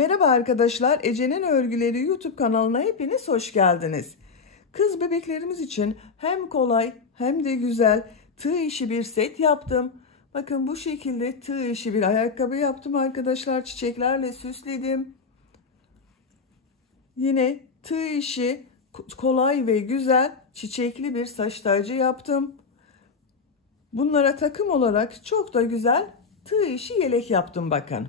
Merhaba arkadaşlar, Ece'nin Örgüleri YouTube kanalına hepiniz hoş geldiniz. Kız bebeklerimiz için hem kolay hem de güzel tığ işi bir set yaptım. Bakın bu şekilde tığ işi bir ayakkabı yaptım arkadaşlar. Çiçeklerle süsledim. Yine tığ işi kolay ve güzel çiçekli bir saç tacı yaptım. Bunlara takım olarak çok da güzel tığ işi yelek yaptım bakın.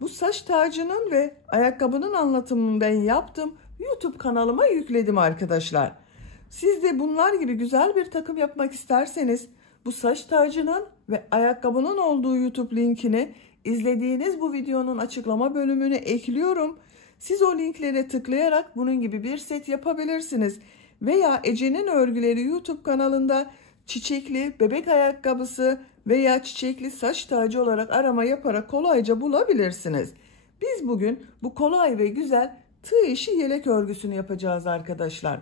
Bu saç tacının ve ayakkabının anlatımını ben yaptım. YouTube kanalıma yükledim arkadaşlar. Siz de bunlar gibi güzel bir takım yapmak isterseniz bu saç tacının ve ayakkabının olduğu YouTube linkini izlediğiniz bu videonun açıklama bölümüne ekliyorum. Siz o linklere tıklayarak bunun gibi bir set yapabilirsiniz. Veya Ece'nin Örgüleri YouTube kanalında çiçekli bebek ayakkabısı veya çiçekli saç tacı olarak arama yaparak kolayca bulabilirsiniz. Biz bugün bu kolay ve güzel tığ işi yelek örgüsünü yapacağız arkadaşlar.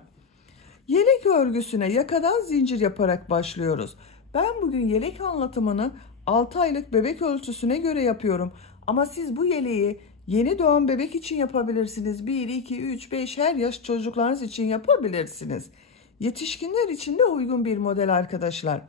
Yelek örgüsüne yakadan zincir yaparak başlıyoruz. Ben bugün yelek anlatımını 6 aylık bebek ölçüsüne göre yapıyorum. Ama siz bu yeleği yeni doğan bebek için yapabilirsiniz. 1, 2, 3, 5 her yaş çocuklarınız için yapabilirsiniz. Yetişkinler için de uygun bir model arkadaşlar.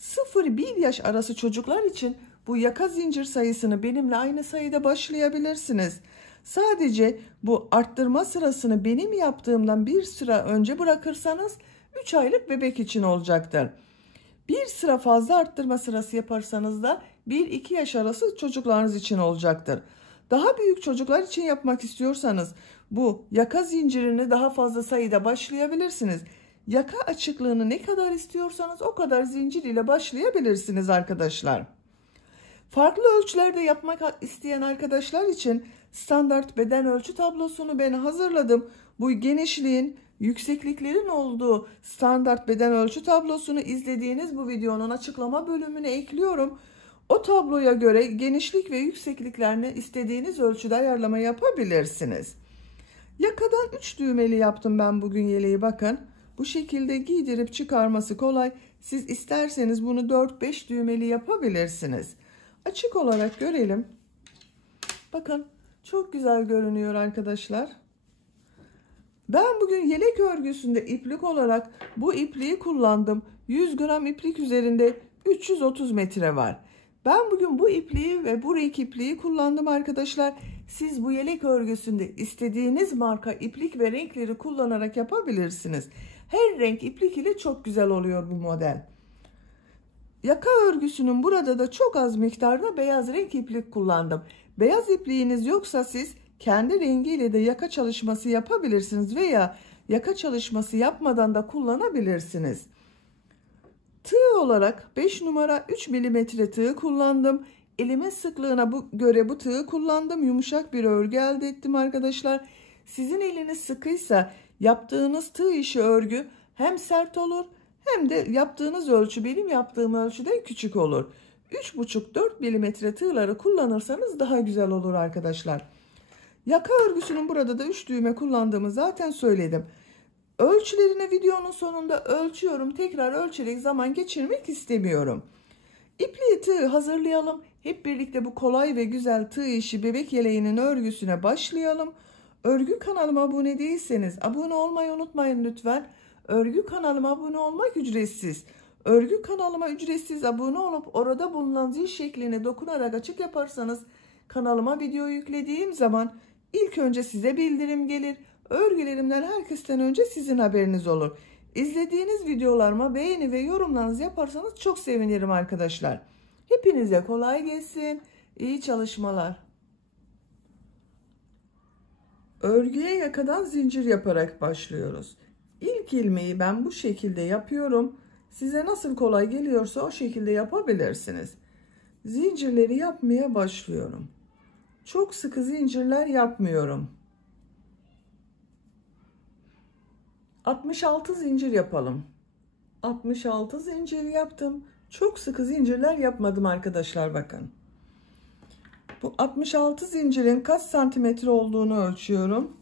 0-1 yaş arası çocuklar için bu yaka zincir sayısını benimle aynı sayıda başlayabilirsiniz. Sadece bu arttırma sırasını benim yaptığımdan bir sıra önce bırakırsanız 3 aylık bebek için olacaktır. Bir sıra fazla arttırma sırası yaparsanız da 1-2 yaş arası çocuklarınız için olacaktır. Daha büyük çocuklar için yapmak istiyorsanız bu yaka zincirini daha fazla sayıda başlayabilirsiniz. Yaka açıklığını ne kadar istiyorsanız o kadar zincir ile başlayabilirsiniz arkadaşlar. Farklı ölçülerde yapmak isteyen arkadaşlar için standart beden ölçü tablosunu ben hazırladım. Bu genişliğin, yüksekliklerin olduğu standart beden ölçü tablosunu izlediğiniz bu videonun açıklama bölümüne ekliyorum. O tabloya göre genişlik ve yüksekliklerini istediğiniz ölçüde ayarlama yapabilirsiniz. Yakadan 3 düğmeli yaptım ben bugün yeleği bakın. Bu şekilde giydirip çıkarması kolay. Siz isterseniz bunu 4-5 düğmeli yapabilirsiniz. Açık olarak görelim. Bakın çok güzel görünüyor arkadaşlar. Ben bugün yelek örgüsünde iplik olarak bu ipliği kullandım. 100 gram iplik üzerinde 330 metre var. Ben bugün bu ipliği ve bu renk ipliği kullandım arkadaşlar. Siz bu yelek örgüsünde istediğiniz marka iplik ve renkleri kullanarak yapabilirsiniz. Her renk iplik ile çok güzel oluyor bu model. Yaka örgüsünün burada da çok az miktarda beyaz renk iplik kullandım. Beyaz ipliğiniz yoksa siz kendi rengiyle de yaka çalışması yapabilirsiniz veya yaka çalışması yapmadan da kullanabilirsiniz. Tığ olarak 5 numara 3 milimetre tığ kullandım. Elime sıklığına göre bu tığı kullandım. Yumuşak bir örgü elde ettim arkadaşlar. Sizin eliniz sıkıysa yaptığınız tığ işi örgü hem sert olur hem de yaptığınız ölçü benim yaptığım ölçüden küçük olur. 3,5-4 milimetre tığları kullanırsanız daha güzel olur arkadaşlar. Yaka örgüsünün burada da 3 düğme kullandığımı zaten söyledim. Ölçülerini videonun sonunda ölçüyorum. Tekrar ölçerek zaman geçirmek istemiyorum. İpliği tığ hazırlayalım. Hep birlikte bu kolay ve güzel tığ işi bebek yeleğinin örgüsüne başlayalım. Örgü kanalıma abone değilseniz abone olmayı unutmayın lütfen. Örgü kanalıma abone olmak ücretsiz. Örgü kanalıma ücretsiz abone olup orada bulunan zil şekline dokunarak açık yaparsanız kanalıma video yüklediğim zaman ilk önce size bildirim gelir. Örgülerimden herkesten önce sizin haberiniz olur. İzlediğiniz videolarıma beğeni ve yorumlarınızı yaparsanız çok sevinirim arkadaşlar. Hepinize kolay gelsin. İyi çalışmalar. Örgüye yakadan zincir yaparak başlıyoruz. İlk ilmeği ben bu şekilde yapıyorum. Size nasıl kolay geliyorsa o şekilde yapabilirsiniz. Zincirleri yapmaya başlıyorum. Çok sıkı zincirler yapmıyorum. 66 zincir yapalım. 66 zincir yaptım. Çok sıkı zincirler yapmadım arkadaşlar bakın. Bu 66 zincirin kaç santimetre olduğunu ölçüyorum.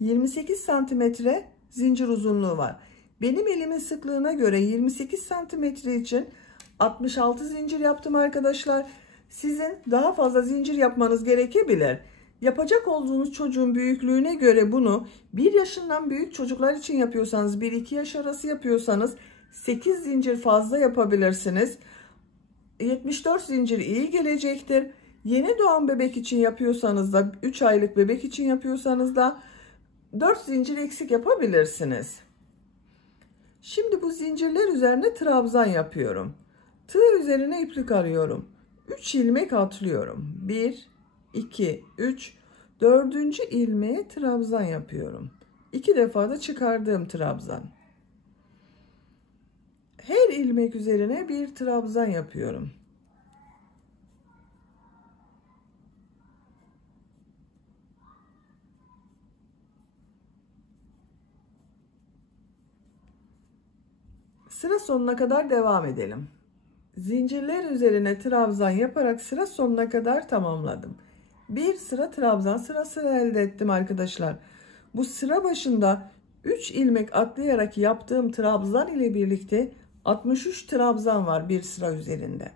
28 santimetre zincir uzunluğu var. Benim elimin sıklığına göre 28 santimetre için 66 zincir yaptım arkadaşlar. Sizin daha fazla zincir yapmanız gerekebilir. Yapacak olduğunuz çocuğun büyüklüğüne göre bunu 1 yaşından büyük çocuklar için yapıyorsanız, 1-2 yaş arası yapıyorsanız 8 zincir fazla yapabilirsiniz. 74 zincir iyi gelecektir. Yeni doğan bebek için yapıyorsanız da, 3 aylık bebek için yapıyorsanız da 4 zincir eksik yapabilirsiniz. Şimdi bu zincirler üzerine trabzan yapıyorum. Tığ üzerine iplik arıyorum. 3 ilmek atlıyorum. 1, 2, 3, 4. ilmeğe trabzan yapıyorum. 2 defa da çıkardığım trabzan. Her ilmek üzerine bir trabzan yapıyorum. Sıra sonuna kadar devam edelim. Zincirler üzerine trabzan yaparak sıra sonuna kadar tamamladım. Bir sıra trabzan sırası elde ettim arkadaşlar. Bu sıra başında 3 ilmek atlayarak yaptığım trabzan ile birlikte 63 trabzan var bir sıra üzerinde.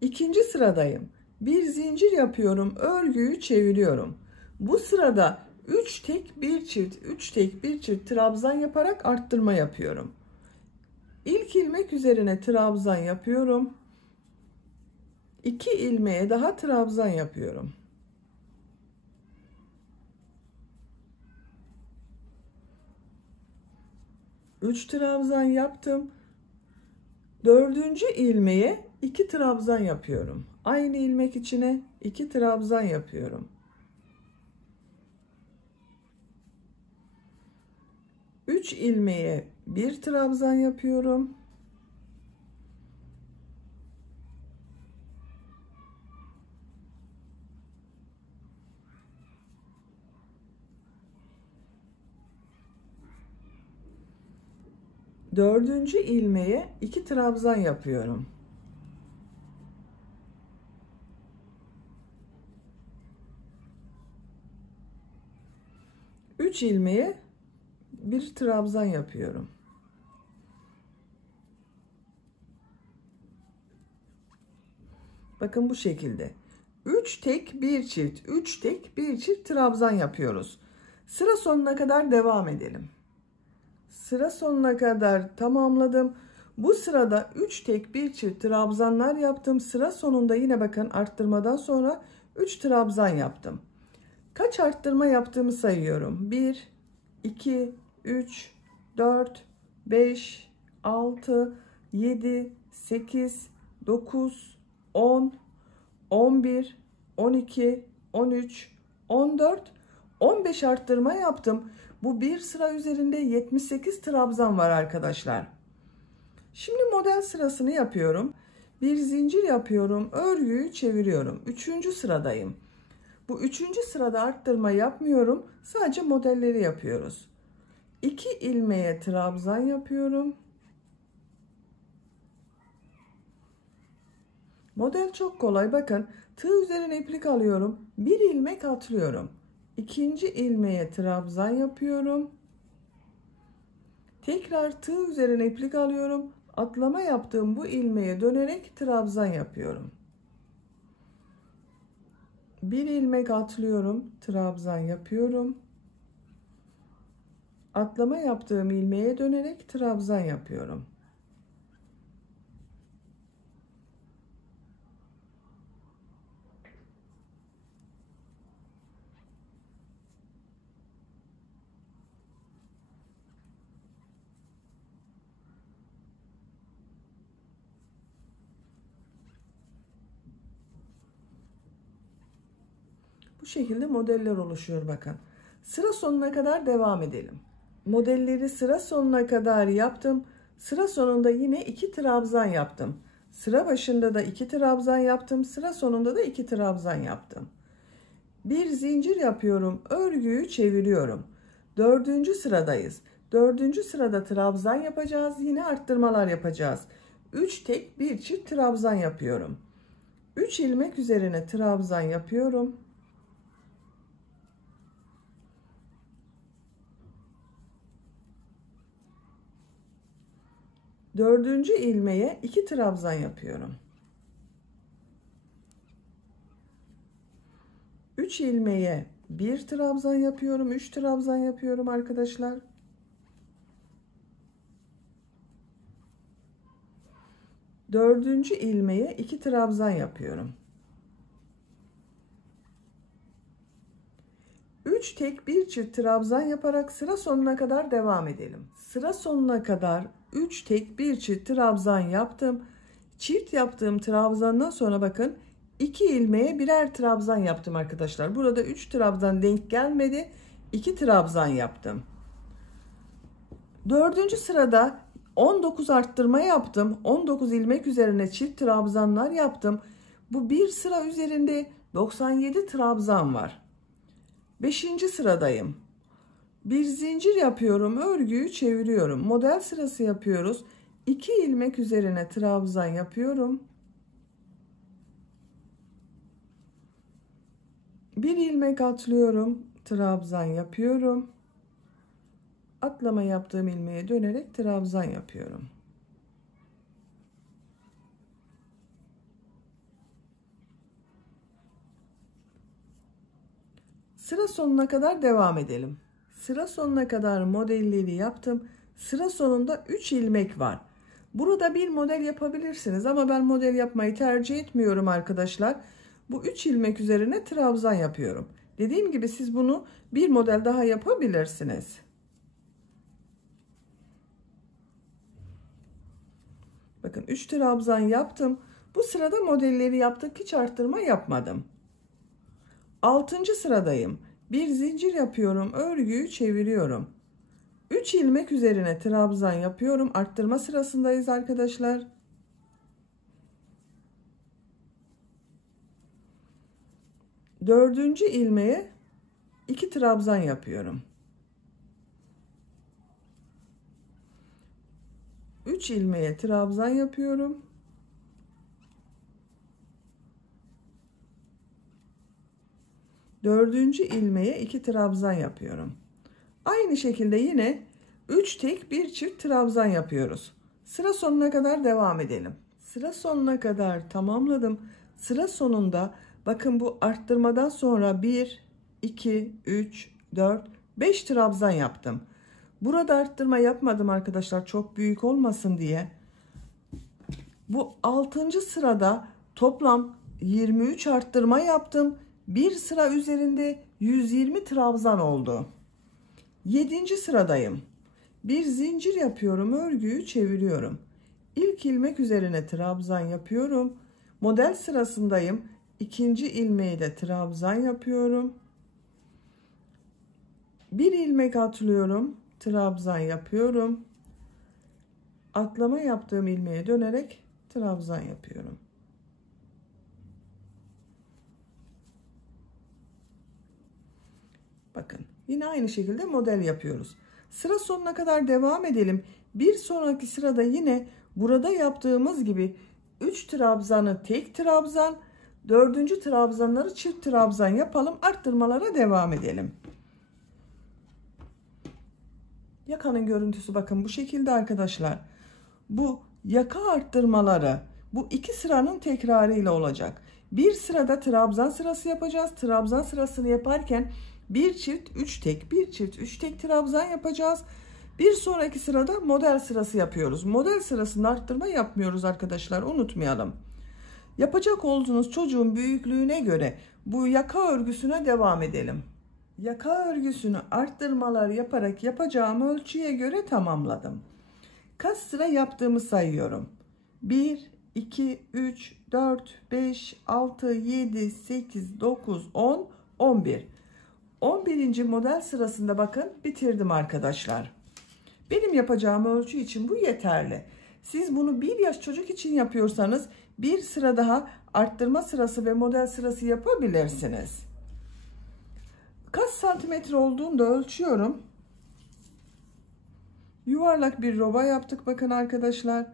İkinci sıradayım. Bir zincir yapıyorum, örgüyü çeviriyorum. Bu sırada 3 tek bir çift, 3 tek bir çift trabzan yaparak arttırma yapıyorum. İlk ilmek üzerine trabzan yapıyorum. 2 ilmeğe daha trabzan yapıyorum. Üç trabzan yaptım. 4. ilmeğe 2 trabzan yapıyorum. Aynı ilmek içine 2 trabzan yapıyorum. 3 ilmeğe 1 trabzan yapıyorum. Dördüncü ilmeğe 2 trabzan yapıyorum. Üç ilmeğe bir trabzan yapıyorum. Bakın bu şekilde. 3 tek bir çift, 3 tek bir çift trabzan yapıyoruz. Sıra sonuna kadar devam edelim. Sıra sonuna kadar tamamladım. Bu sırada 3 tek bir çift trabzanlar yaptım. Sıra sonunda yine bakın arttırmadan sonra 3 trabzan yaptım. Kaç arttırma yaptığımı sayıyorum. 1, 2, 3, 4, 5, 6, 7, 8, 9, 10, 11, 12, 13, 14, 15 arttırma yaptım. Bu bir sıra üzerinde 78 trabzan var arkadaşlar. Şimdi model sırasını yapıyorum. Bir zincir yapıyorum. Örgüyü çeviriyorum. 3. sıradayım. Bu 3. sırada arttırma yapmıyorum. Sadece modelleri yapıyoruz. 2 ilmeğe trabzan yapıyorum. Model çok kolay. Bakın tığ üzerine iplik alıyorum. Bir ilmek atlıyorum. İkinci ilmeğe trabzan yapıyorum. Tekrar tığ üzerine iplik alıyorum. Atlama yaptığım bu ilmeğe dönerek trabzan yapıyorum. Bir ilmek atlıyorum. Trabzan yapıyorum. Atlama yaptığım ilmeğe dönerek trabzan yapıyorum. Bu şekilde modeller oluşuyor bakın. Sıra sonuna kadar devam edelim. Modelleri sıra sonuna kadar yaptım. Sıra sonunda yine 2 trabzan yaptım. Sıra başında da 2 trabzan yaptım. Sıra sonunda da 2 trabzan yaptım. Bir zincir yapıyorum. Örgüyü çeviriyorum. 4. sıradayız. 4. sırada trabzan yapacağız. Yine arttırmalar yapacağız. 3 tek bir çift trabzan yapıyorum. 3 ilmek üzerine trabzan yapıyorum. Dördüncü ilmeğe 2 trabzan yapıyorum. 3 ilmeğe 1 trabzan yapıyorum. 3 trabzan yapıyorum arkadaşlar. Dördüncü ilmeğe 2 trabzan yapıyorum. 3 tek 1 çift trabzan yaparak sıra sonuna kadar devam edelim. Sıra sonuna kadar 3 tek 1 çift trabzan yaptım. Çift yaptığım trabzandan sonra bakın 2 ilmeğe birer trabzan yaptım arkadaşlar. Burada 3 trabzan denk gelmedi. 2 trabzan yaptım. Dördüncü sırada 19 arttırma yaptım. 19 ilmek üzerine çift trabzanlar yaptım. Bu bir sıra üzerinde 97 trabzan var. 5. sıradayım. Bir zincir yapıyorum, örgüyü çeviriyorum. Model sırası yapıyoruz. 2 ilmek üzerine trabzan yapıyorum. 1 ilmek atlıyorum, trabzan yapıyorum. Atlama yaptığım ilmeğe dönerek trabzan yapıyorum. Sıra sonuna kadar devam edelim. Sıra sonuna kadar modelleri yaptım. Sıra sonunda 3 ilmek var. Burada bir model yapabilirsiniz ama ben model yapmayı tercih etmiyorum arkadaşlar. Bu 3 ilmek üzerine trabzan yapıyorum. Dediğim gibi siz bunu bir model daha yapabilirsiniz. Bakın 3 trabzan yaptım. Bu sırada modelleri yaptık. Hiç arttırma yapmadım. 6. sıradayım. Bir zincir yapıyorum. Örgüyü çeviriyorum. 3 ilmek üzerine trabzan yapıyorum. Arttırma sırasındayız arkadaşlar. Dördüncü ilmeğe 2 trabzan yapıyorum. 3 ilmeğe trabzan yapıyorum. Dördüncü ilmeğe 2 trabzan yapıyorum. Aynı şekilde yine 3 tek 1 çift trabzan yapıyoruz. Sıra sonuna kadar devam edelim. Sıra sonuna kadar tamamladım. Sıra sonunda bakın bu arttırmadan sonra 1, 2, 3, 4, 5 trabzan yaptım. Burada arttırma yapmadım arkadaşlar, çok büyük olmasın diye. Bu 6. sırada toplam 23 arttırma yaptım. Bir sıra üzerinde 120 trabzan oldu. 7. sıradayım. Bir zincir yapıyorum, örgüyü çeviriyorum. İlk ilmek üzerine trabzan yapıyorum. Model sırasındayım. 2. ilmeği de trabzan yapıyorum. 1 ilmek atlıyorum, trabzan yapıyorum. Atlama yaptığım ilmeğe dönerek trabzan yapıyorum. Bakın yine aynı şekilde model yapıyoruz. Sıra sonuna kadar devam edelim. Bir sonraki sırada yine burada yaptığımız gibi 3 trabzanı tek trabzan, 4. trabzanları çift trabzan yapalım. Arttırmalara devam edelim. Yakanın görüntüsü bakın bu şekilde arkadaşlar. Bu yaka arttırmaları bu 2 sıranın tekrarı ile olacak. Bir sırada trabzan sırası yapacağız. Trabzan sırasını yaparken bir çift 3 tek, bir çift 3 tek trabzan yapacağız. Bir sonraki sırada model sırası yapıyoruz. Model sırasında arttırma yapmıyoruz arkadaşlar, unutmayalım. Yapacak olduğunuz çocuğun büyüklüğüne göre bu yaka örgüsüne devam edelim. Yaka örgüsünü arttırmalar yaparak yapacağım ölçüye göre tamamladım. Kaç sıra yaptığımı sayıyorum. 1, 2, 3, 4, 5, 6, 7, 8, 9, 10, 11. 11. model sırasında bakın bitirdim arkadaşlar. Benim yapacağım ölçü için bu yeterli. Siz bunu 1 yaş çocuk için yapıyorsanız bir sıra daha arttırma sırası ve model sırası yapabilirsiniz. Kaç santimetre olduğunu da ölçüyorum. Yuvarlak bir roba yaptık bakın arkadaşlar.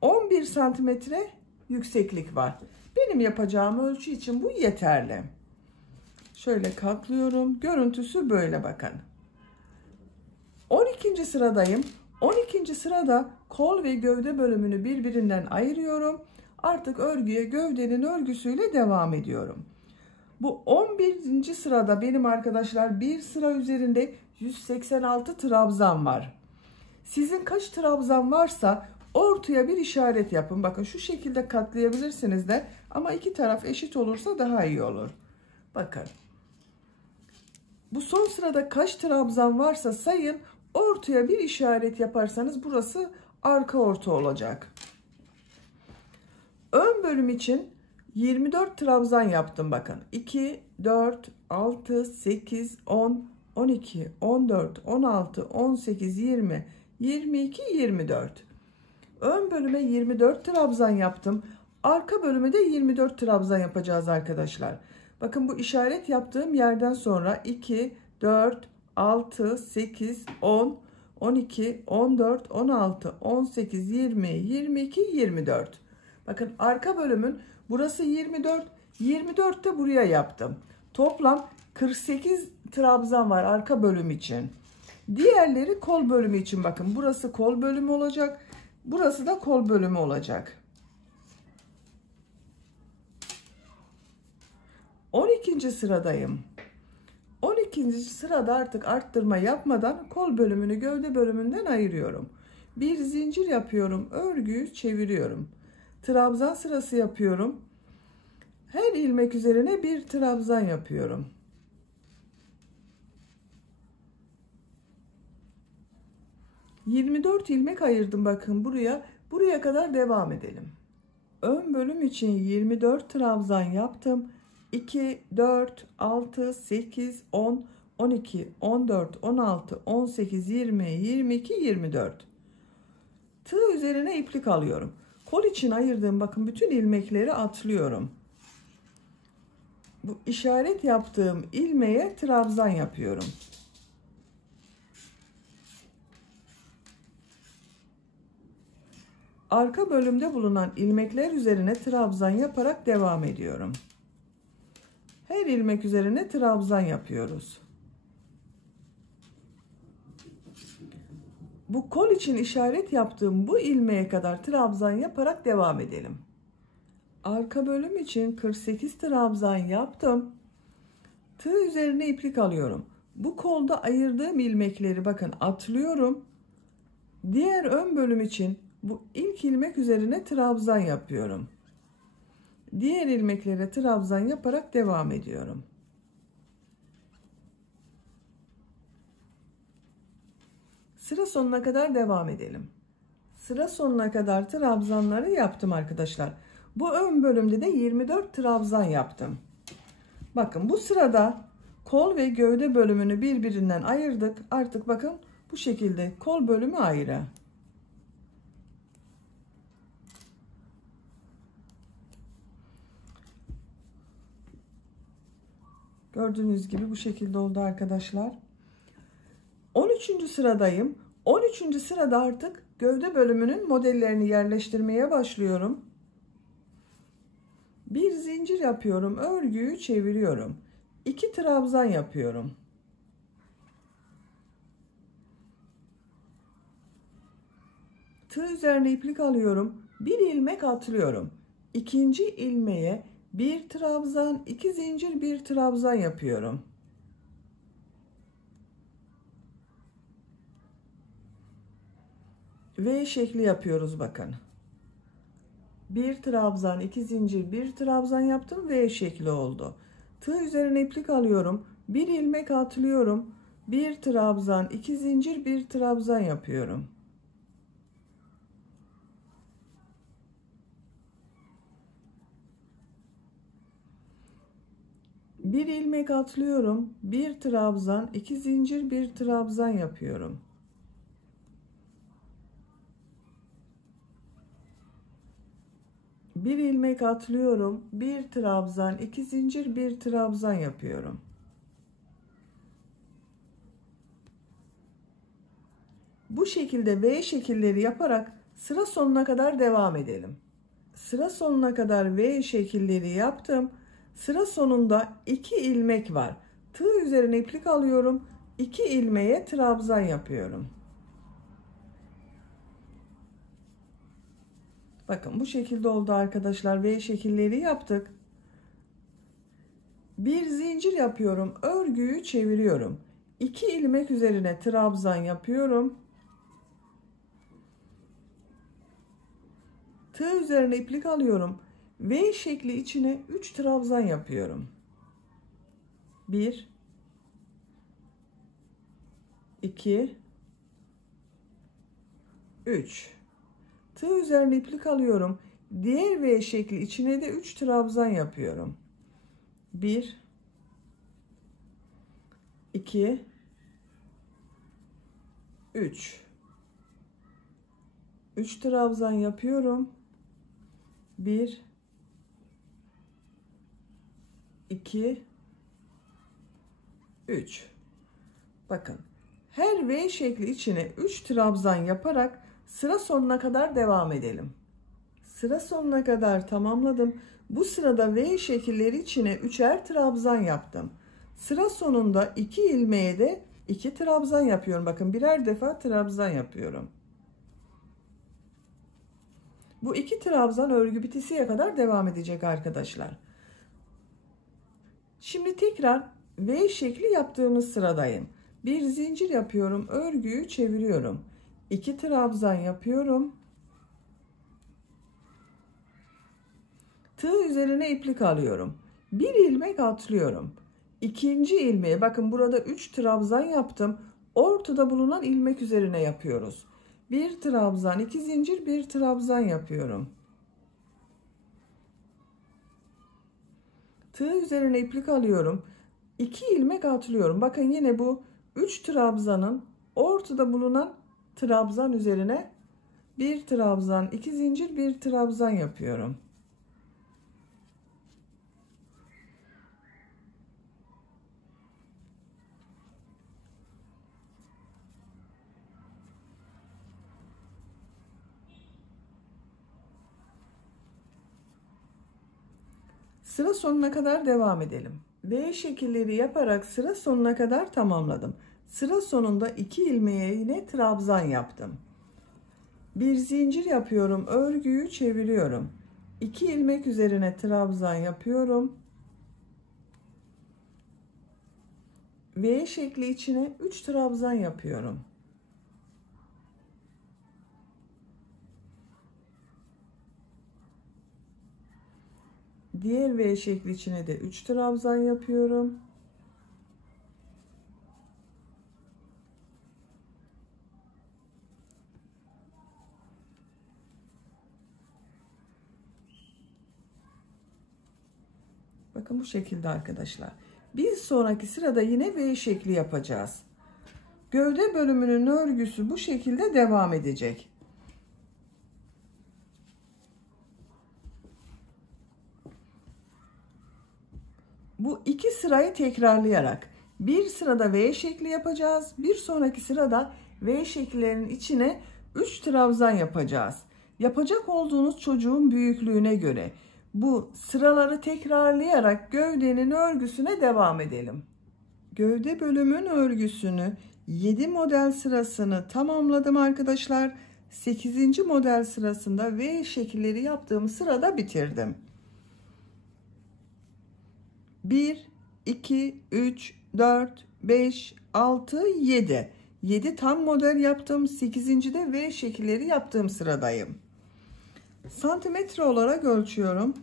11 santimetre yükseklik var. Benim yapacağım ölçü için bu yeterli. Şöyle katlıyorum. Görüntüsü böyle bakın. 12. sıradayım. 12. sırada kol ve gövde bölümünü birbirinden ayırıyorum. Artık örgüye gövdenin örgüsüyle devam ediyorum. Bu 11. sırada benim arkadaşlar bir sıra üzerinde 186 trabzan var. Sizin kaç trabzan varsa ortaya bir işaret yapın. Bakın şu şekilde katlayabilirsiniz de ama iki taraf eşit olursa daha iyi olur. Bakın. Bu son sırada kaç trabzan varsa sayın, ortaya bir işaret yaparsanız burası arka orta olacak. Ön bölüm için 24 trabzan yaptım bakın. 2, 4, 6, 8, 10, 12, 14, 16, 18, 20, 22, 24. Ön bölüme 24 trabzan yaptım. Arka bölüme de 24 trabzan yapacağız arkadaşlar. Bakın bu işaret yaptığım yerden sonra 2, 4, 6, 8, 10, 12, 14, 16, 18, 20, 22, 24. Bakın arka bölümün burası 24, 24 de buraya yaptım. Toplam 48 trabzan var arka bölüm için. Diğerleri kol bölümü için bakın. Burası kol bölümü olacak. Burası da kol bölümü olacak. 12. sıradayım. 12. sırada artık arttırma yapmadan kol bölümünü gövde bölümünden ayırıyorum. Bir zincir yapıyorum. Örgüyü çeviriyorum. Trabzan sırası yapıyorum. Her ilmek üzerine bir trabzan yapıyorum. ...24 ilmek ayırdım bakın buraya. Buraya kadar devam edelim. Ön bölüm için 24 trabzan yaptım. 2, 4, 6, 8, 10, 12, 14, 16, 18, 20, 22, 24. Tığ üzerine iplik alıyorum. Kol için ayırdığım bakın bütün ilmekleri atlıyorum. Bu işaret yaptığım ilmeğe trabzan yapıyorum. Arka bölümde bulunan ilmekler üzerine trabzan yaparak devam ediyorum. Her ilmek üzerine trabzan yapıyoruz. Bu kol için işaret yaptığım bu ilmeğe kadar trabzan yaparak devam edelim. Arka bölüm için 48 trabzan yaptım. Tığ üzerine iplik alıyorum. Bu kolda ayırdığım ilmekleri bakın atlıyorum. Diğer ön bölüm için bu ilk ilmek üzerine trabzan yapıyorum. Diğer ilmeklere trabzan yaparak devam ediyorum. Sıra sonuna kadar devam edelim. Sıra sonuna kadar trabzanları yaptım arkadaşlar. Bu ön bölümde de 24 trabzan yaptım. Bakın bu sırada kol ve gövde bölümünü birbirinden ayırdık. Artık bakın bu şekilde kol bölümü ayrı. Gördüğünüz gibi bu şekilde oldu arkadaşlar. 13. sıradayım. 13. sırada artık gövde bölümünün modellerini yerleştirmeye başlıyorum. Bir zincir yapıyorum. Örgüyü çeviriyorum. 2 trabzan yapıyorum. Tığ üzerine iplik alıyorum. Bir ilmek atlıyorum. İkinci ilmeğe bir trabzan, 2 zincir, bir trabzan yapıyorum. V şekli yapıyoruz bakın. Bir trabzan, 2 zincir, bir trabzan yaptım. V şekli oldu. Tığ üzerine iplik alıyorum. Bir ilmek atlıyorum. Bir trabzan, 2 zincir, bir trabzan yapıyorum. Bir ilmek atlıyorum. Bir trabzan, 2 zincir, bir trabzan yapıyorum. Bir ilmek atlıyorum. Bir trabzan, 2 zincir, bir trabzan yapıyorum. Bu şekilde V şekilleri yaparak sıra sonuna kadar devam edelim. Sıra sonuna kadar V şekilleri yaptım. Sıra sonunda 2 ilmek var. Tığ üzerine iplik alıyorum. 2 ilmeğe trabzan yapıyorum. Bakın bu şekilde oldu arkadaşlar. V şekilleri yaptık. Bir zincir yapıyorum. Örgüyü çeviriyorum. 2 ilmek üzerine trabzan yapıyorum. Tığ üzerine iplik alıyorum. V şekli içine 3 trabzan yapıyorum. 1 2 3. Tığ üzerine iplik alıyorum. Diğer V şekli içine de 3 trabzan yapıyorum. 1 2 3. 3 trabzan yapıyorum. 1 2 3. Bakın. Her V şekli içine 3 trabzan yaparak sıra sonuna kadar devam edelim. Sıra sonuna kadar tamamladım. Bu sırada V şekilleri içine 3'er trabzan yaptım. Sıra sonunda 2 ilmeğe de 2 trabzan yapıyorum. Bakın birer defa trabzan yapıyorum. Bu 2 trabzan örgü bitesiye kadar devam edecek arkadaşlar. Şimdi tekrar V şekli yaptığımız sıradayım. Bir zincir yapıyorum. Örgüyü çeviriyorum. 2 trabzan yapıyorum. Tığ üzerine iplik alıyorum. Bir ilmek atlıyorum. İkinci ilmeğe bakın burada 3 trabzan yaptım. Ortada bulunan ilmek üzerine yapıyoruz. Bir trabzan, 2 zincir, bir trabzan yapıyorum. Tığ üzerine iplik alıyorum. 2 ilmek atlıyorum. Bakın yine bu 3 trabzanın ortada bulunan trabzan üzerine bir trabzan, 2 zincir, bir trabzan yapıyorum. Sıra sonuna kadar devam edelim. V şekilleri yaparak sıra sonuna kadar tamamladım. Sıra sonunda 2 ilmeğe yine trabzan yaptım. Bir zincir yapıyorum. Örgüyü çeviriyorum. 2 ilmek üzerine trabzan yapıyorum. V şekli içine 3 trabzan yapıyorum. Diğer V şekli içine de 3 trabzan yapıyorum. Bakın bu şekilde arkadaşlar. Bir sonraki sırada yine V şekli yapacağız. Gövde bölümünün örgüsü bu şekilde devam edecek. Bu iki sırayı tekrarlayarak bir sırada V şekli yapacağız. Bir sonraki sırada V şekillerinin içine 3 trabzan yapacağız. Yapacak olduğunuz çocuğun büyüklüğüne göre bu sıraları tekrarlayarak gövdenin örgüsüne devam edelim. Gövde bölümün örgüsünü 7 model sırasını tamamladım arkadaşlar. 8. model sırasında V şekilleri yaptığım sırada bitirdim. 1, 2, 3, 4, 5, 6, 7. 7 tam model yaptım. 8. de V şekilleri yaptığım sıradayım. Santimetre olarak ölçüyorum.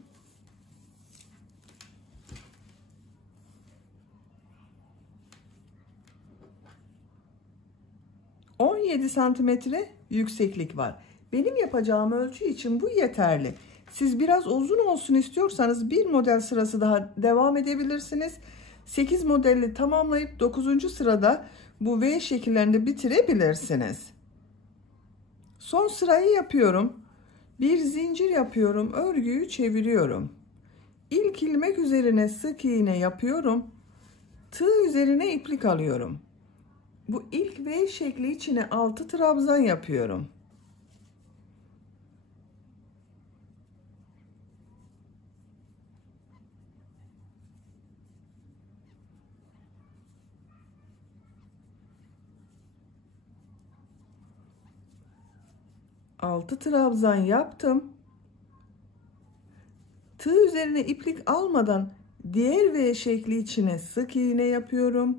17 santimetre yükseklik var. Benim yapacağım ölçü için bu yeterli. Siz biraz uzun olsun istiyorsanız bir model sırası daha devam edebilirsiniz. 8 modeli tamamlayıp 9. sırada bu V şekillerinde bitirebilirsiniz. Son sırayı yapıyorum. Bir zincir yapıyorum. Örgüyü çeviriyorum. İlk ilmek üzerine sık iğne yapıyorum. Tığ üzerine iplik alıyorum. Bu ilk V şekli içine 6 trabzan yapıyorum. Altı trabzan yaptım. üzerine iplik almadan diğer V şekli içine sık iğne yapıyorum.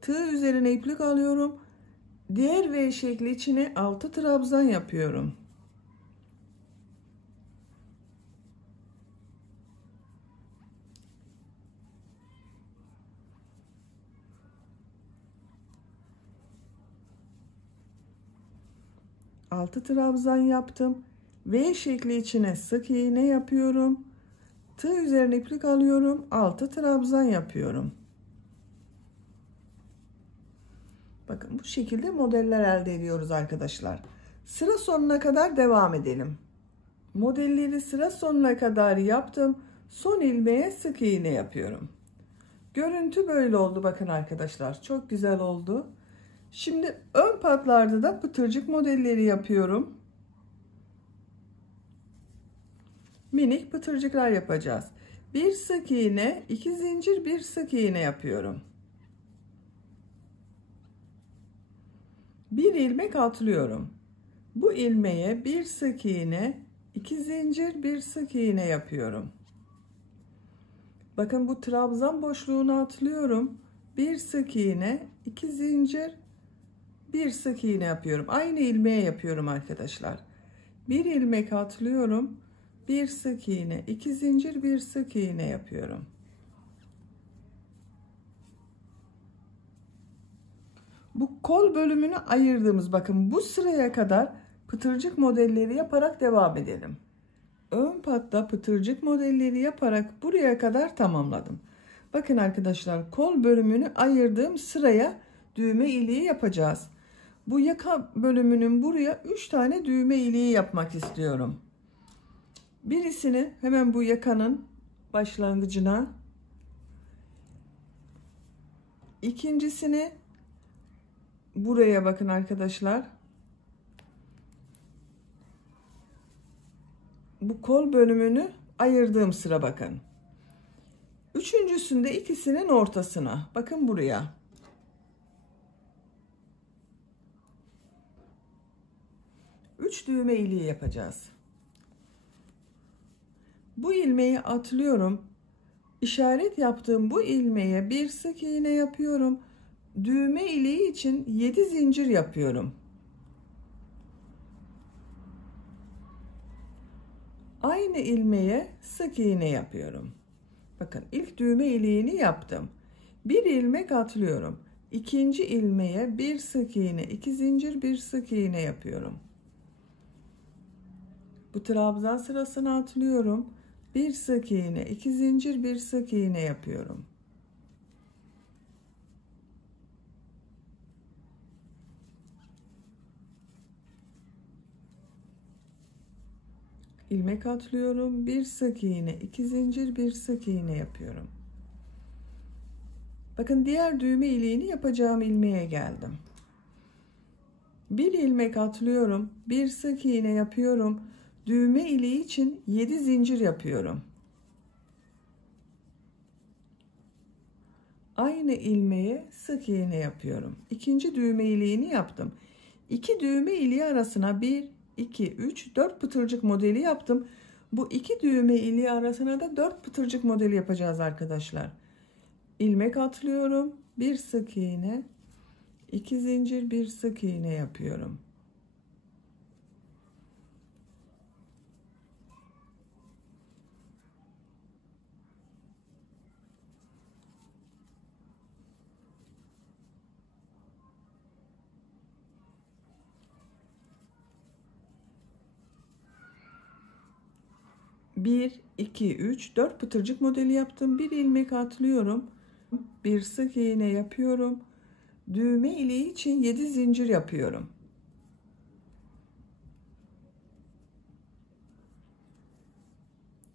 Tığ üzerine iplik alıyorum. Diğer V şekli içine 6 trabzan yapıyorum. Altı trabzan yaptım. V şekli içine sık iğne yapıyorum. Tığ üzerine iplik alıyorum. 6 trabzan yapıyorum. Bakın bu şekilde modeller elde ediyoruz arkadaşlar. Sıra sonuna kadar devam edelim. Modelleri sıra sonuna kadar yaptım. Son ilmeğe sık iğne yapıyorum. Görüntü böyle oldu bakın arkadaşlar. Çok güzel oldu. Şimdi ön patlarda da pıtırcık modelleri yapıyorum. Minik pıtırcıklar yapacağız. Bir sık iğne, 2 zincir, bir sık iğne yapıyorum. Bir ilmek atlıyorum. Bu ilmeğe bir sık iğne, 2 zincir, bir sık iğne yapıyorum. Bakın bu trabzan boşluğunu atlıyorum. Bir sık iğne, 2 zincir, bir sık iğne yapıyorum. Aynı ilmeğe yapıyorum arkadaşlar. Bir ilmek atlıyorum. Bir sık iğne, 2 zincir, bir sık iğne yapıyorum. Bu kol bölümünü ayırdığımız bakın bu sıraya kadar pıtırcık modelleri yaparak devam edelim. Ön patta pıtırcık modelleri yaparak buraya kadar tamamladım. Bakın arkadaşlar kol bölümünü ayırdığım sıraya düğme iliği yapacağız. Bu yaka bölümünün buraya 3 tane düğme iliği yapmak istiyorum. Birisini hemen bu yakanın başlangıcına, ikincisini buraya bakın arkadaşlar. Bu kol bölümünü ayırdığım sıra bakın. Üçüncüsünde ikisinin ortasına. Bakın buraya. Üç düğme iliği yapacağız. Bu ilmeği atlıyorum. İşaret yaptığım bu ilmeğe bir sık iğne yapıyorum. Düğme iliği için 7 zincir yapıyorum. Aynı ilmeğe sık iğne yapıyorum. Bakın ilk düğme iliğini yaptım. Bir ilmek atlıyorum. İkinci ilmeğe bir sık iğne, 2 zincir, bir sık iğne yapıyorum. Bu trabzan sırasını atlıyorum. Bir sık iğne, 2 zincir, bir sık iğne yapıyorum. İlmek atlıyorum. Bir sık iğne, 2 zincir, bir sık iğne yapıyorum. Bakın diğer düğme iliğini yapacağım ilmeğe geldim. Bir ilmek atlıyorum. Bir sık iğne yapıyorum. Düğme iliği için 7 zincir yapıyorum. Aynı ilmeğe sık iğne yapıyorum. İkinci düğme iliğini yaptım. İki düğme iliği arasına 1, 2, 3, 4 pıtırcık modeli yaptım. Bu iki düğme iliği arasına da 4 pıtırcık modeli yapacağız arkadaşlar. İlmek atlıyorum. Bir sık iğne, 2 zincir, bir sık iğne yapıyorum. Bir, iki, üç, 4 pıtırcık modeli yaptım. Bir ilmek atlıyorum. Bir sık iğne yapıyorum. Düğme iliği için 7 zincir yapıyorum.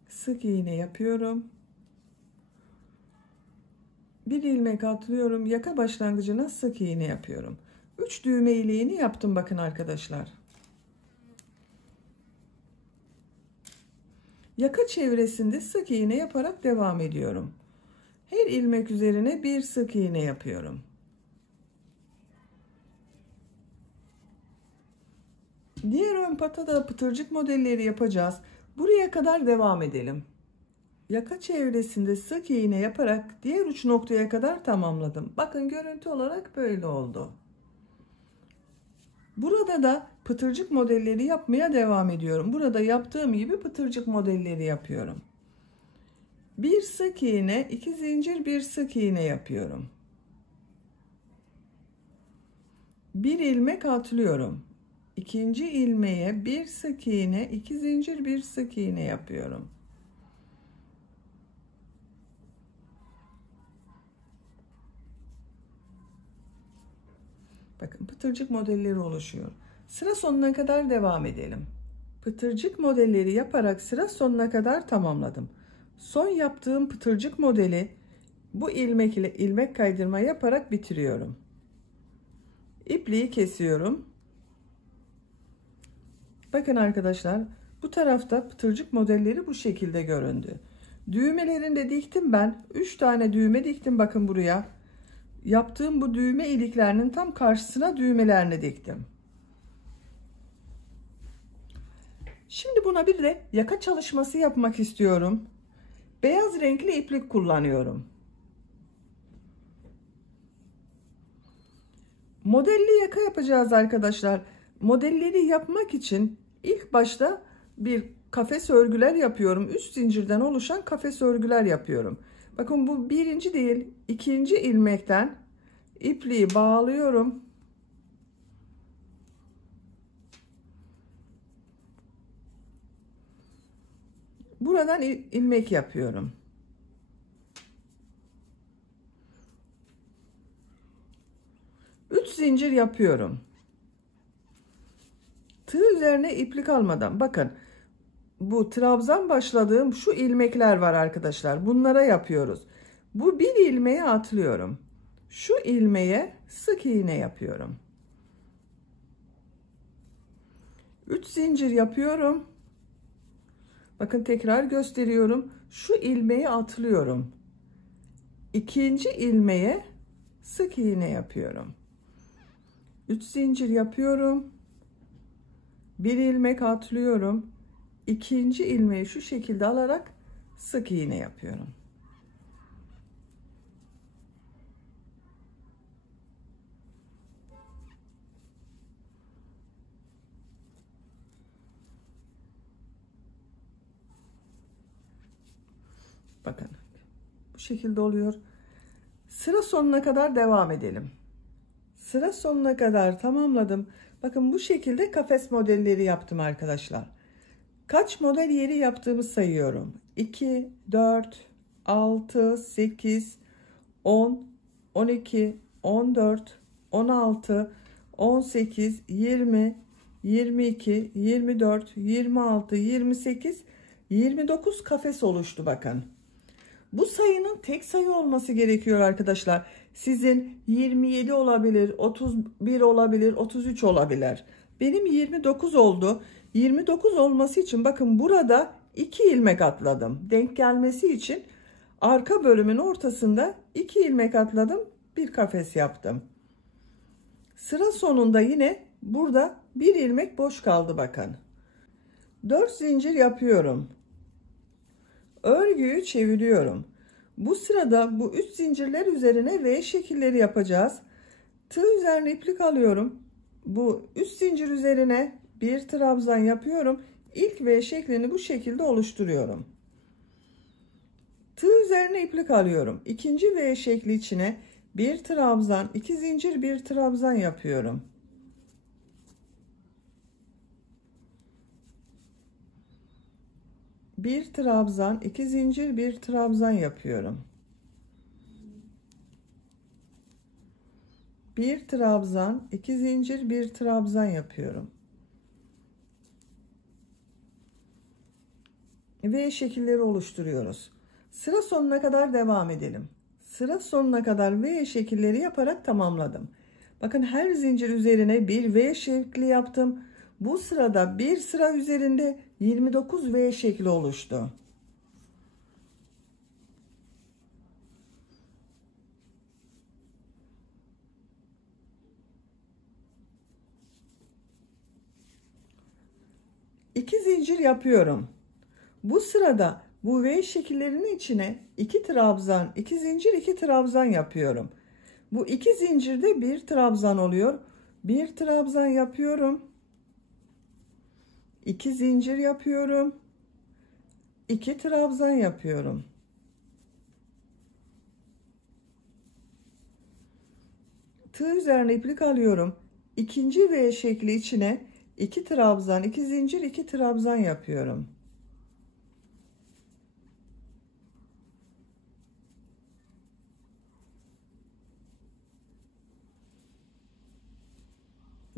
Sık iğne yapıyorum. Bir ilmek atlıyorum. Yaka başlangıcına sık iğne yapıyorum. 3 düğme iliğini yaptım bakın arkadaşlar. Yaka çevresinde sık iğne yaparak devam ediyorum. Her ilmek üzerine bir sık iğne yapıyorum. Diğer ön pata da pıtırcık modelleri yapacağız. Buraya kadar devam edelim. Yaka çevresinde sık iğne yaparak diğer uç noktaya kadar tamamladım. Bakın görüntü olarak böyle oldu. Burada da pıtırcık modelleri yapmaya devam ediyorum. Burada yaptığım gibi pıtırcık modelleri yapıyorum. Bir sık iğne, 2 zincir, bir sık iğne yapıyorum. Bir ilmek atlıyorum. İkinci ilmeğe bir sık iğne, 2 zincir, bir sık iğne yapıyorum. Bakın pıtırcık modelleri oluşuyor. Sıra sonuna kadar devam edelim. Pıtırcık modelleri yaparak sıra sonuna kadar tamamladım. Son yaptığım pıtırcık modeli bu ilmek ile ilmek kaydırma yaparak bitiriyorum. İpliği kesiyorum. Bakın arkadaşlar, bu tarafta pıtırcık modelleri bu şekilde göründü. Düğmelerini de diktim ben. 3 tane düğme diktim bakın buraya. Yaptığım bu düğme iliklerinin tam karşısına düğmelerini diktim. Şimdi buna bir de yaka çalışması yapmak istiyorum. Beyaz renkli iplik kullanıyorum. Modelli yaka yapacağız arkadaşlar. Modelleri yapmak için ilk başta bir kafes örgüler yapıyorum. Üst zincirden oluşan kafes örgüler yapıyorum. Bakın bu birinci değil, ikinci ilmekten ipliği bağlıyorum. Buradan ilmek yapıyorum. Üç zincir yapıyorum. Tığ üzerine iplik almadan bakın bu trabzan başladığım şu ilmekler var arkadaşlar. Bunlara yapıyoruz. Bu bir ilmeğe atlıyorum. Şu ilmeğe sık iğne yapıyorum. 3 zincir yapıyorum. Bakın tekrar gösteriyorum. Şu ilmeği atlıyorum. İkinci ilmeğe sık iğne yapıyorum. 3 zincir yapıyorum. Bir ilmek atlıyorum. İkinci ilmeği şu şekilde alarak sık iğne yapıyorum. Bakın bu şekilde oluyor. Sıra sonuna kadar devam edelim. Sıra sonuna kadar tamamladım. Bakın bu şekilde kafes modelleri yaptım arkadaşlar. Kaç model yeri yaptığımı sayıyorum. 2, 4, 6, 8, 10, 12, 14, 16, 18, 20, 22, 24, 26, 28, 29 kafes oluştu bakın. Bu sayının tek sayı olması gerekiyor arkadaşlar. Sizin 27 olabilir, 31 olabilir, 33 olabilir. Benim 29 oldu. 29 olması için bakın burada 2 ilmek atladım. Denk gelmesi için arka bölümün ortasında 2 ilmek atladım. Bir kafes yaptım. Sıra sonunda yine burada bir ilmek boş kaldı bakın. 4 zincir yapıyorum. Örgüyü çeviriyorum. Bu sırada bu 3 zincirler üzerine V şekilleri yapacağız. Tığ üzerine iplik alıyorum. Bu 3 zincir üzerine bir trabzan yapıyorum. İlk V şeklini bu şekilde oluşturuyorum. Tığ üzerine iplik alıyorum. İkinci V şekli içine bir trabzan, 2 zincir, bir trabzan yapıyorum. Bir trabzan, 2 zincir, bir trabzan yapıyorum. Bir trabzan, 2 zincir, bir trabzan yapıyorum. V şekilleri oluşturuyoruz. Sıra sonuna kadar devam edelim. Sıra sonuna kadar V şekilleri yaparak tamamladım. Bakın her zincir üzerine bir V şekli yaptım. Bu sırada bir sıra üzerinde 29 V şekli oluştu. İki zincir yapıyorum. Bu sırada Bu V şekillerinin içine 2 trabzan, 2 zincir, 2 trabzan yapıyorum. Bu 2 zincirde 1 trabzan oluyor. 1 trabzan yapıyorum. 2 zincir yapıyorum. 2 trabzan yapıyorum. Tığ üzerine iplik alıyorum. İkinci V şekli içine 2 trabzan, 2 zincir, 2 trabzan yapıyorum.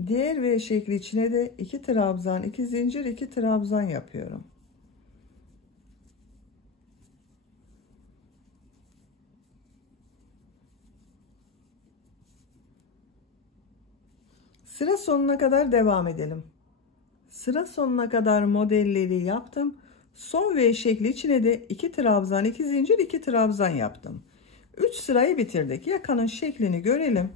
Diğer V şekli içine de 2 trabzan, 2 zincir, 2 trabzan yapıyorum. Sıra sonuna kadar devam edelim. Sıra sonuna kadar modelleri yaptım. Son V şekli içine de 2 trabzan, 2 zincir, 2 trabzan yaptım. 3 sırayı bitirdik. Yakanın şeklini görelim.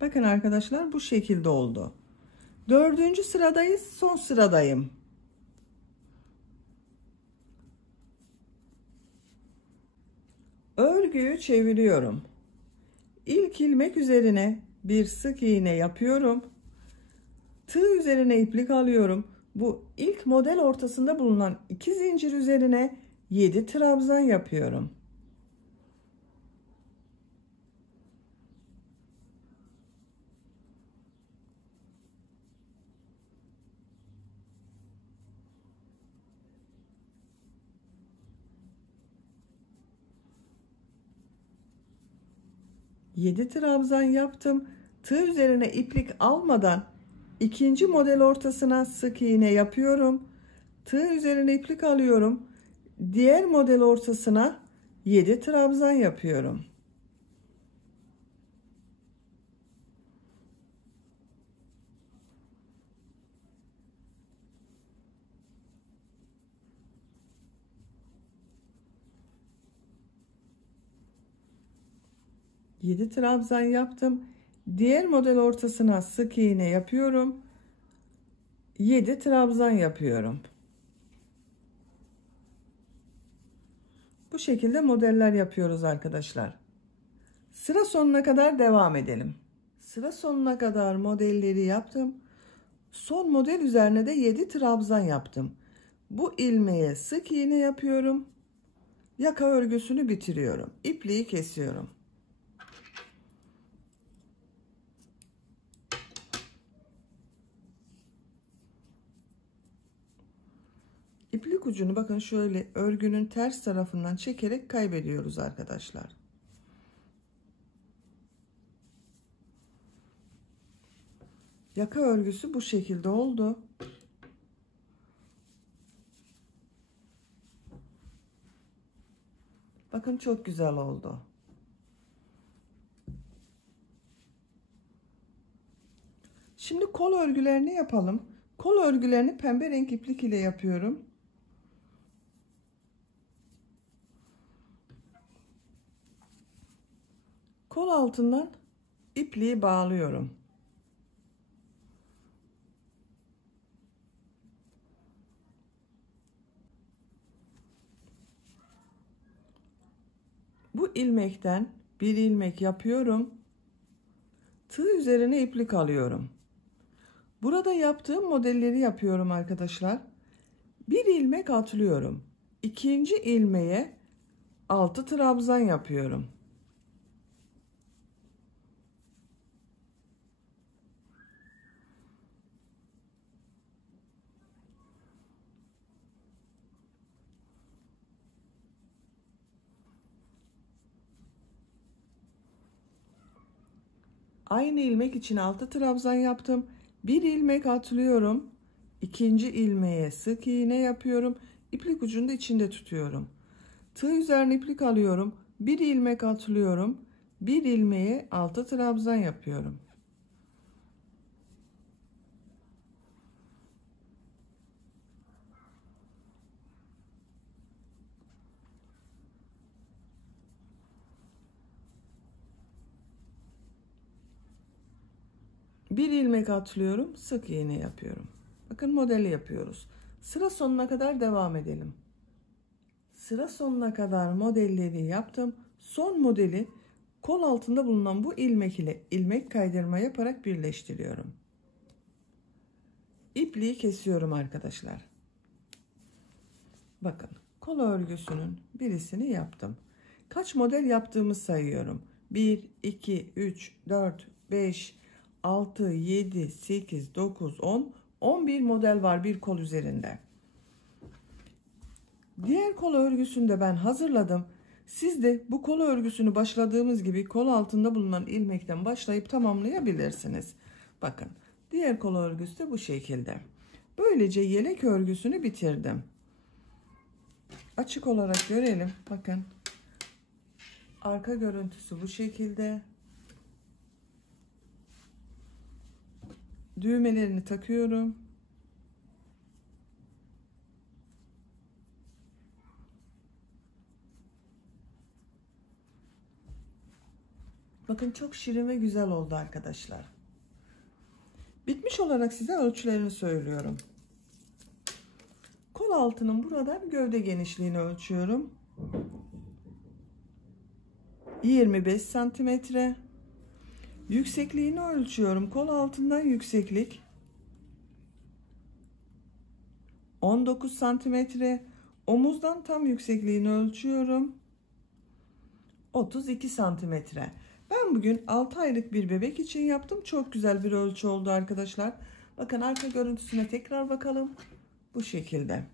Bakın arkadaşlar, bu şekilde oldu. 4. sıradayız. Son sıradayım. Örgüyü çeviriyorum. İlk ilmek üzerine bir sık iğne yapıyorum. Tığ üzerine iplik alıyorum. Bu ilk model ortasında bulunan 2 zincir üzerine 7 trabzan yapıyorum. Yedi trabzan yaptım. Tığ üzerine iplik almadan ikinci model ortasına sık iğne yapıyorum. Tığ üzerine iplik alıyorum. Diğer model ortasına 7 trabzan yapıyorum. Yedi trabzan yaptım. Diğer model ortasına sık iğne yapıyorum. 7 trabzan yapıyorum. Bu şekilde modeller yapıyoruz arkadaşlar. Sıra sonuna kadar devam edelim. Sıra sonuna kadar modelleri yaptım. Son model üzerine de 7 trabzan yaptım. Bu ilmeğe sık iğne yapıyorum. Yaka örgüsünü bitiriyorum. İpliği kesiyorum. İplik ucunu bakın şöyle örgünün ters tarafından çekerek kaybediyoruz arkadaşlar. Yaka örgüsü bu şekilde oldu. Bakın çok güzel oldu. Şimdi kol örgülerini yapalım. Kol örgülerini pembe renk iplik ile yapıyorum. Kol altından ipliği bağlıyorum. Bu ilmekten bir ilmek yapıyorum. Tığ üzerine iplik alıyorum. Burada yaptığım modelleri yapıyorum arkadaşlar. Bir ilmek atlıyorum. İkinci ilmeğe 6 trabzan yapıyorum. Aynı ilmek için 6 trabzan yaptım. Bir ilmek atlıyorum. İkinci ilmeğe sık iğne yapıyorum. İplik ucunu da içinde tutuyorum. Tığ üzerine iplik alıyorum. Bir ilmek atlıyorum. Bir ilmeğe 6 trabzan yapıyorum. Bir ilmek atlıyorum, sık iğne yapıyorum. Bakın modeli yapıyoruz. Sıra sonuna kadar devam edelim. Sıra sonuna kadar modelleri yaptım. Son modeli kol altında bulunan bu ilmek ile ilmek kaydırma yaparak birleştiriyorum. İpliği kesiyorum arkadaşlar. Bakın kol örgüsünün birisini yaptım. Kaç model yaptığımı sayıyorum. 1, 2, 3, 4, 5, 6, 7, 8, 9, 10, 11 model var bir kol üzerinde. Diğer kol örgüsünü de ben hazırladım. Siz de bu kol örgüsünü başladığımız gibi kol altında bulunan ilmekten başlayıp tamamlayabilirsiniz. Bakın diğer kol örgüsü de bu şekilde. Böylece yelek örgüsünü bitirdim. Açık olarak görelim. Bakın arka görüntüsü bu şekilde. Düğmelerini takıyorum. Bakın çok şirin ve güzel oldu arkadaşlar. Bitmiş olarak size ölçülerini söylüyorum. Kol altının buradan gövde genişliğini ölçüyorum. 25 santimetre. Yüksekliğini ölçüyorum. Kol altından yükseklik 19 santimetre. Omuzdan tam yüksekliğini ölçüyorum. 32 santimetre. Ben bugün 6 aylık bir bebek için yaptım. Çok güzel bir ölçü oldu arkadaşlar. Bakın arka görüntüsüne tekrar bakalım. Bu şekilde.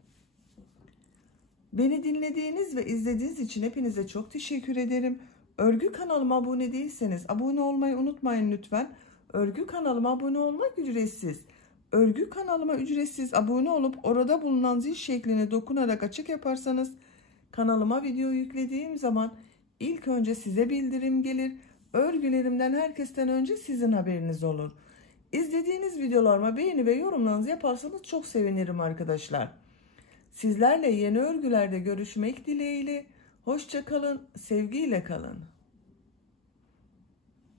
Beni dinlediğiniz ve izlediğiniz için hepinize çok teşekkür ederim. Örgü kanalıma abone değilseniz abone olmayı unutmayın lütfen. Örgü kanalıma abone olmak ücretsiz. Örgü kanalıma ücretsiz abone olup orada bulunan zil şekline dokunarak açık yaparsanız kanalıma video yüklediğim zaman ilk önce size bildirim gelir. Örgülerimden herkesten önce sizin haberiniz olur. İzlediğiniz videolarıma beğeni ve yorumlarınızı yaparsanız çok sevinirim arkadaşlar. Sizlerle yeni örgülerde görüşmek dileğiyle. Hoşça kalın, sevgiyle kalın.